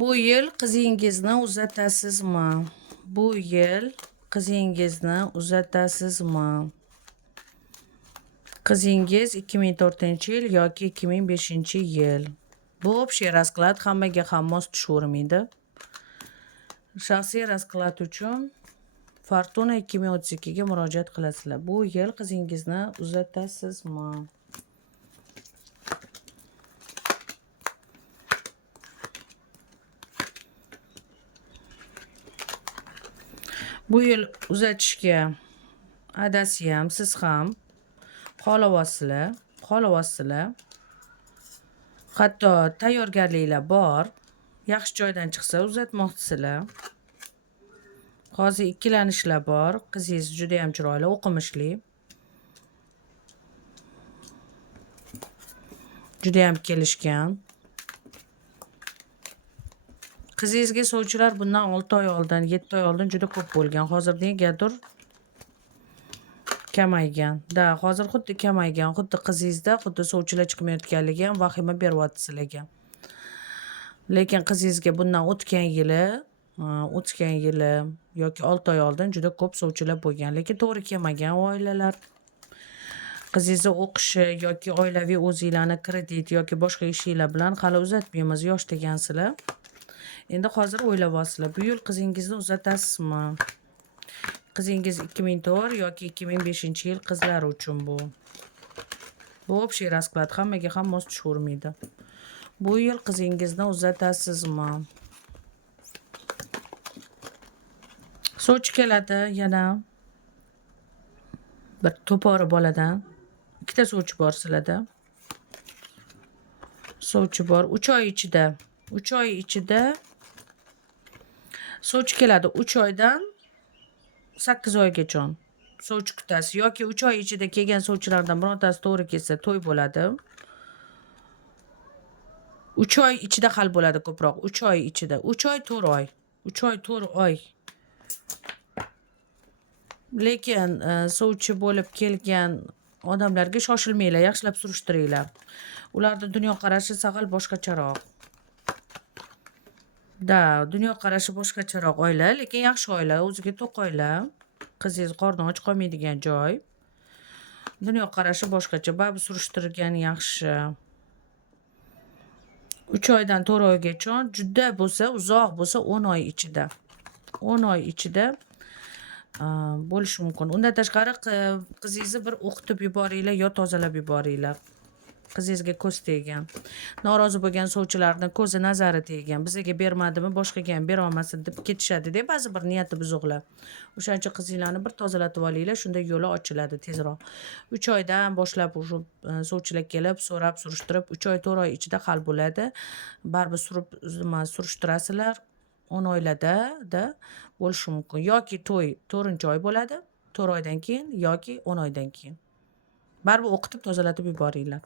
Bu yil qizingizni uzatasizmi? Bu yil qizingizni uzatasizmi? Qizingiz 2004-yil yoki 2005-yil. Bu общий расклад hammaga ham mos tushavermaydi. Shaxsiy расклад uchun Fortuna 2032 ga murojaat qilasizlar. Bu yil qizingizni uzatasizmi? Bu yil uzatishga adasi ham, siz ham xohlayapsizlar. Hatto tayyorgarliklar bor. Yaxshi joydan chiqsa uzatmoqchisizlar. Hozir ikkilanishlar bor. Qizingiz juda ham chiroyli, o'qimishli. Juda ham kelishgan. Qizingizga sovchilar bundan 6 oy oldin, 7 oy oldin juda ko'p bo'lgan. Hozir negadir kamaygan. Hozir xuddi kamaygan. Xuddi qizingizda xuddi sovchilar chiqmayotganligi ham vahima beryapti sizlarga. Lekin qizingizga bundan o'tgan yili yoki 6 oy oldin juda ko'p sovchilar bo'lgan, lekin to'g'ri kelmagan oilalar. Qizingizni o'qishi yoki oilaviy o'zingizlarni kredit yoki boshqa ishinglar bilan hali uzatmaymiz, yosh degansizlar. Endi hozir o'ylayapsizlar, bu yil qizingizni uzatasizmi? Qizingiz 2004 yoki 2005-yil qizlar uchun bu. Bu общий расклад hammaga ham mos tushavermaydi. Bu yil qizingizni uzatasizmi? Sovchi keladi yana. Bir to'pori boladan. Ikkita sovchi bor sizlarda. Sovchi bor 3 oy ichida. 3 oy ichida sovchi keladi. 3 oydan 8 oygacha sovchi kutasiz yoki 3 oy ichida kelgan sovchilardan birortasi to'g'ri kelsa to'y bo'ladi. 3 oy ichida hal bo'ladi ko'proq. 3 oy ichida. 3 oy 4 oy. 3 oy 4 oy. Lekin sovchi bo'lib kelgan odamlarga shoshilmanglar, yaxshilab surishtiringlar. Ularda dunyoqarashi saqal boshqacharoq. Dunyoqarashi boshqacharoq oila, lekin yaxshi oila, o'ziga to'q oila. Qizingiz qorni och qolmaydigan joy. Dunyoqarashi boshqacha, baribir surishtirgan yaxshi. 3 oydan 4 oygacha, juda bo'lsa, uzoq bo'lsa 10 oy ichida. 10 oy ichida bo'lishi mumkin. Undan tashqari qizingizni bir o'qitib yuboringlar yo tozalab yuboringlar. Qizingizga ko'z teggan. Norozi bo'lgan sovchilarning ko'zi nazari teggan. Bizga bermadimi, boshqaga ham bera olmasin deb ketishadi-da, ba'zi bir niyati buzuqlar. O'shaning uchun qizinglarni bir tozalatib olinglar, shunda yo'li ochiladi tezroq. 3 oydan boshlab sovchilar kelib, so'rab, surishtirib, 3 oy, 4 oy ichida hal bo'ladi. Baribir surishtirasizlar. 10 oylarda bo'lishi mumkin. Yoki to'y 4-oy bo'ladi, 4 oydan keyin yoki 10 oydan keyin. Baribir o'qitib tozalatib yuboringlar.